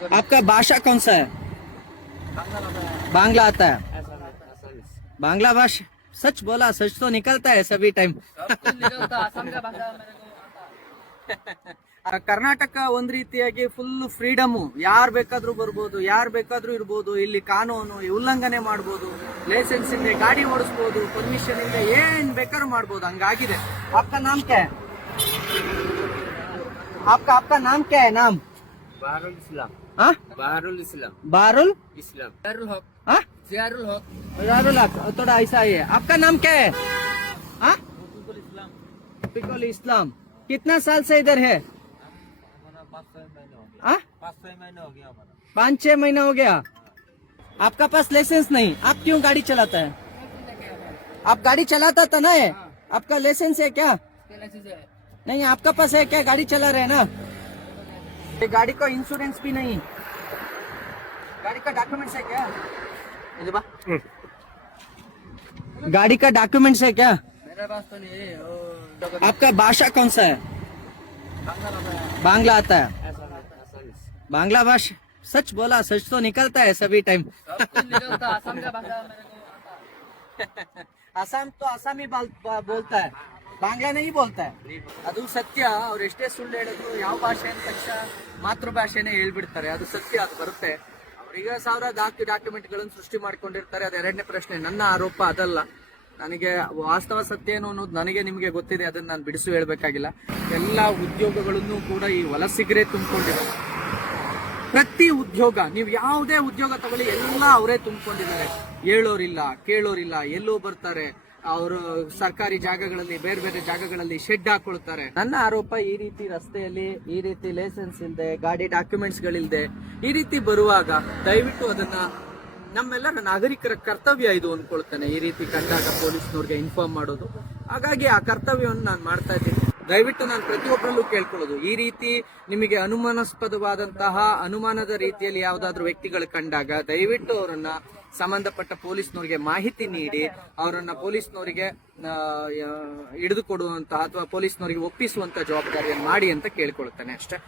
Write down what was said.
आपका भाषा कौन सा है? बांग्ला आता है? बांग्ला भाषा सच बोला, सच तो निकलता है सभी टाइम। ಕರ್ನಾಟಕ ಒಂದ್ ರೀತಿಯಾಗಿ ಫುಲ್ ಫ್ರೀಡಮು, ಯಾರ್ ಬೇಕಾದ್ರೂ ಬರ್ಬೋದು, ಯಾರ್ ಬೇಕಾದ್ರೂ ಇರ್ಬೋದು, ಇಲ್ಲಿ ಕಾನೂನು ಉಲ್ಲಂಘನೆ ಮಾಡ್ಬೋದು, ಲೈಸೆನ್ಸ್ ಇಲ್ಲದೆ ಗಾಡಿ ಓಡಿಸ್ಬೋದು, ಪರ್ಮಿಷನ್ ಇಲ್ಲದೆ ಏನ್ ಬೇಕಾದ್ರೂ ಮಾಡ್ಬೋದು, ಹಂಗಾಗಿದೆ। आपका नाम क्या है? आपका नाम क्या है? नाम बहरुल इस्लाम। हाँ, बहरुल इस्लाम। बारुल इस्लाम। जियारुल हक। हाँ, जियारुल हक। बारुल हक, थोड़ा ऐसा ही है। आपका नाम क्या है? हाँ, रफीकुल इस्लाम। कितना साल से इधर है? 5-6 महीने हो गया हमारा। 5-6 महीना हो गया। आपका पास लाइसेंस नहीं, आप क्यों गाड़ी चलाता है? आप गाड़ी चलाता था ना? आपका लाइसेंस है क्या? नहीं, आपका पास है क्या? गाड़ी चला रहे हैं ना? ये गाड़ी का इंश्योरेंस भी नहीं, गाड़ी का डॉक्यूमेंट्स है क्या? इधर बा। गाड़ी का डॉक्यूमेंट्स है क्या? मेरे पास तो नहीं है। आपका भाषा कौन सा है? बांग्ला आता है? बांग्ला भाषा सच बोला, सच तो निकलता है सभी टाइम। असम का भाषा मेरे को असम तो असमी बोलता है, ಬಾಂಗ್ಲಾ नहीं बोलता है। ಅದು ಸತ್ಯ। ಅವ್ರು ಎಷ್ಟೇ ಸುಳ್ಳು ಹೇಳಿದ್ರು ಯಾವ ಭಾಷೆ ಅಂತ ತಕ್ಷಣ ಮಾತೃಭಾಷೆನೇ ಹೇಳ್ಬಿಡ್ತಾರೆ, ಅದು ಸತ್ಯ, ಅದು ಬರುತ್ತೆ। ಅವ್ರಿಗೆ ಸಾವಿರ ಡಾಕ್ಯುಮೆಂಟ್ಗಳನ್ನು ಸೃಷ್ಟಿ ಮಾಡ್ಕೊಂಡಿರ್ತಾರೆ, ಅದು ಎರಡನೇ ಪ್ರಶ್ನೆ। ನನ್ನ ಆರೋಪ ಅದಲ್ಲ, ನನಗೆ ವಾಸ್ತವ ಸತ್ಯ ಏನು ಅನ್ನೋದು ನನಗೆ ನಿಮಗೆ ಗೊತ್ತಿದೆ, ಅದನ್ನ ನಾನು ಬಿಡಿಸು ಹೇಳ್ಬೇಕಾಗಿಲ್ಲ। ಎಲ್ಲಾ ಉದ್ಯೋಗಗಳನ್ನು ಕೂಡ ಈ ವಲಸಿಗರೇ ತುಂಬಿಕೊಂಡಿರೋದು। ಪ್ರತಿ ಉದ್ಯೋಗ, ನೀವು ಯಾವುದೇ ಉದ್ಯೋಗ ತಗೊಳ್ಳಿ, ಎಲ್ಲ ಅವರೇ ತುಂಬಿಕೊಂಡಿದ್ದಾರೆ। ಹೇಳೋರಿಲ್ಲ, ಕೇಳೋರಿಲ್ಲ, ಎಲ್ಲೋ ಬರ್ತಾರೆ, ಅವರು ಸರ್ಕಾರಿ ಜಾಗಗಳಲ್ಲಿ, ಬೇರೆ ಬೇರೆ ಜಾಗಗಳಲ್ಲಿ ಶೆಡ್ ಹಾಕೊಳ್ತಾರೆ। ನನ್ನ ಆರೋಪ, ಈ ರೀತಿ ರಸ್ತೆಯಲ್ಲಿ ಈ ರೀತಿ ಲೈಸೆನ್ಸ್ ಇಲ್ಲದೆ, ಗಾಡಿ ಡಾಕ್ಯುಮೆಂಟ್ಸ್ ಗಳಿಲ್ಲದೆ ಈ ರೀತಿ ಬರುವಾಗ ದಯವಿಟ್ಟು ಅದನ್ನ ನಮ್ಮೆಲ್ಲರ ನಾಗರಿಕರ ಕರ್ತವ್ಯ ಇದು ಅನ್ಕೊಳ್ತೇನೆ, ಈ ರೀತಿ ಕಂಡಾಗ ಪೊಲೀಸ್ನವ್ರಿಗೆ ಇನ್ಫಾರ್ಮ್ ಮಾಡೋದು। ಹಾಗಾಗಿ ಆ ಕರ್ತವ್ಯವನ್ನು ನಾನು ಮಾಡ್ತಾ ಇದ್ದೀನಿ। ದಯವಿಟ್ಟು ನಾನು ಪ್ರತಿಯೊಬ್ಬರಲ್ಲೂ ಕೇಳ್ಕೊಳ್ಳೋದು, ಈ ರೀತಿ ನಿಮಗೆ ಅನುಮಾನಾಸ್ಪದವಾದಂತಹ ಅನುಮಾನದ ರೀತಿಯಲ್ಲಿ ಯಾವುದಾದ್ರೂ ವ್ಯಕ್ತಿಗಳು ಕಂಡಾಗ ದಯವಿಟ್ಟು ಅವರನ್ನ ಸಂಬಂಧಪಟ್ಟ ಪೊಲೀಸ್ನವರಿಗೆ ಮಾಹಿತಿ ನೀಡಿ, ಅವರನ್ನ ಪೊಲೀಸ್ನವರಿಗೆ ಹಿಡಿದು ಕೊಡುವಂತಹ ಅಥವಾ ಪೊಲೀಸ್ನವರಿಗೆ ಒಪ್ಪಿಸುವಂತ ಜವಾಬ್ದಾರಿಯನ್ನು ಮಾಡಿ ಅಂತ ಕೇಳ್ಕೊಳ್ತೇನೆ ಅಷ್ಟೇ।